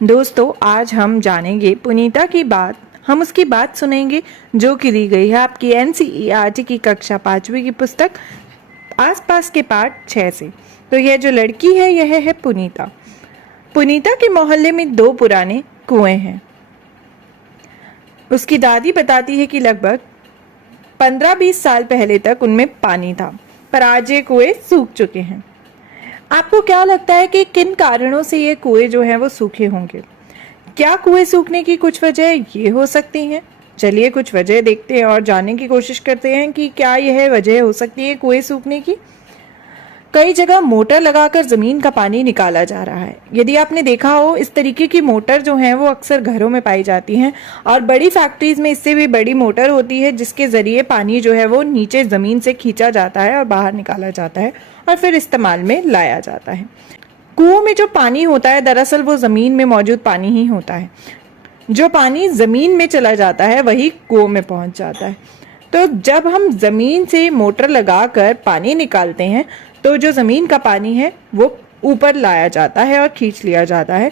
दोस्तों, आज हम जानेंगे पुनीता की बात। हम उसकी बात सुनेंगे जो कि दी गई है आपकी एनसीईआरटी की कक्षा 5वीं की पुस्तक आसपास के पाठ 6 से। तो यह जो लड़की है यह है पुनीता। पुनीता के मोहल्ले में 2 पुराने कुएं हैं। उसकी दादी बताती है कि लगभग 15-20 साल पहले तक उनमें पानी था, पर आज ये कुएं सूख चुके हैं। आपको क्या लगता है कि किन कारणों से ये कुएं जो हैं वो सूखे होंगे? क्या कुएं सूखने की कुछ वजह ये हो सकती हैं? चलिए कुछ वजह देखते हैं और जानने की कोशिश करते हैं कि क्या यह वजह हो सकती है कुएं सूखने की। कई जगह मोटर लगाकर जमीन का पानी निकाला जा रहा है। यदि आपने देखा हो, इस तरीके की मोटर जो है वो अक्सर घरों में पाई जाती हैं और बड़ी फैक्ट्रीज में इससे भी बड़ी मोटर होती है जिसके जरिए पानी जो है वो नीचे जमीन से खींचा जाता है और बाहर निकाला जाता है और फिर इस्तेमाल में लाया जाता है। कुओं में जो पानी होता है दरअसल वो जमीन में मौजूद पानी ही होता है। जो पानी जमीन में चला जाता है वही कुओं में पहुंच जाता है। तो जब हम जमीन से मोटर लगाकर पानी निकालते हैं तो जो जमीन का पानी है वो ऊपर लाया जाता है और खींच लिया जाता है,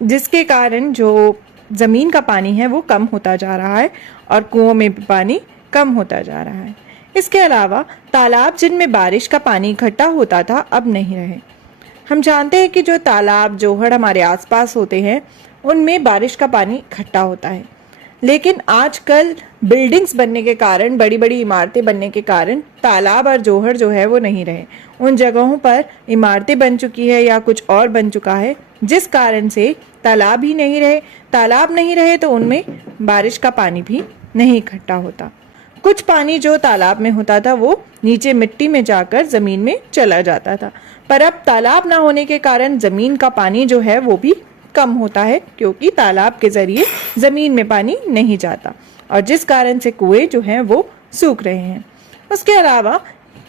जिसके कारण जो जमीन का पानी है वो कम होता जा रहा है और कुओं में भी पानी कम होता जा रहा है। इसके अलावा तालाब जिनमें बारिश का पानी इकट्ठा होता था अब नहीं रहे। हम जानते हैं कि जो तालाब जोहड़ हमारे आसपास होते हैं उनमें बारिश का पानी इकट्ठा होता है, लेकिन आजकल बिल्डिंग्स बनने के कारण, बड़ी बड़ी इमारतें बनने के कारण तालाब और जोहड़ जो है वो नहीं रहे। उन जगहों पर इमारतें बन चुकी है या कुछ और बन चुका है, जिस कारण से तालाब ही नहीं रहे। तालाब नहीं रहे तो उनमें बारिश का पानी भी नहीं इकट्ठा होता। कुछ पानी जो तालाब में होता था वो नीचे मिट्टी में जाकर जमीन में चला जाता था, पर अब तालाब ना होने के कारण जमीन का पानी जो है वो भी कम होता है, क्योंकि तालाब के जरिए जमीन में पानी नहीं जाता और जिस कारण से कुएं जो हैं वो सूख रहे हैं। उसके अलावा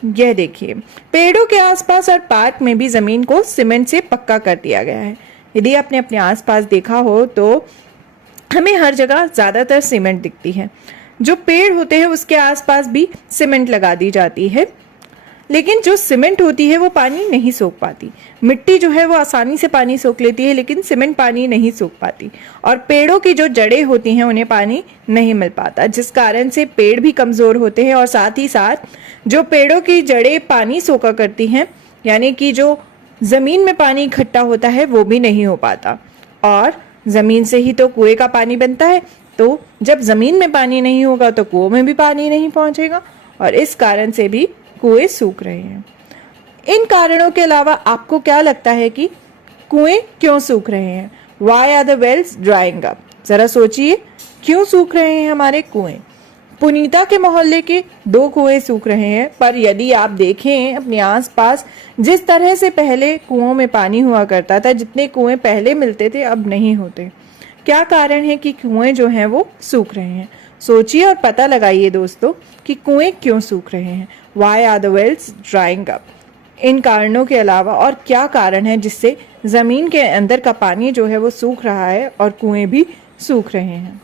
यह देखिए, पेड़ों के आसपास और पार्क में भी जमीन को सीमेंट से पक्का कर दिया गया है। यदि आपने अपने आसपास देखा हो तो हमें हर जगह ज्यादातर सीमेंट दिखती है। जो पेड़ होते हैं उसके आसपास भी सीमेंट लगा दी जाती है, लेकिन जो सीमेंट होती है वो पानी नहीं सोख पाती। मिट्टी जो है वो आसानी से पानी सोख लेती है, लेकिन सीमेंट पानी नहीं सोख पाती। और पेड़ों की जो जड़ें होती हैं उन्हें पानी नहीं मिल पाता, जिस कारण से पेड़ भी कमजोर होते हैं और साथ ही साथ जो पेड़ों की जड़ें पानी सोखा करती हैं, यानी कि जो जमीन में पानी इकट्ठा होता है वो भी नहीं हो पाता। और जमीन से ही तो कुएं का पानी बनता है, तो जब जमीन में पानी नहीं होगा तो कुओं में भी पानी नहीं पहुंचेगा और इस कारण से भी कुएं सूख रहे हैं। इन कारणों के अलावा आपको क्या लगता है कि कुएं क्यों सूख रहे हैं? Why are the wells drying up? जरा सोचिए, क्यों सूख रहे हैं हमारे कुएं? पुनीता के मोहल्ले के 2 कुएं सूख रहे हैं, पर यदि आप देखें अपने आसपास, जिस तरह से पहले कुओं में पानी हुआ करता था, जितने कुएं पहले मिलते थे अब नहीं होते। क्या कारण है कि कुएं जो हैं वो सूख रहे हैं? सोचिए और पता लगाइए दोस्तों कि कुएं क्यों सूख रहे हैं। Why are the wells drying up? इन कारणों के अलावा और क्या कारण है जिससे जमीन के अंदर का पानी जो है वो सूख रहा है और कुएं भी सूख रहे हैं?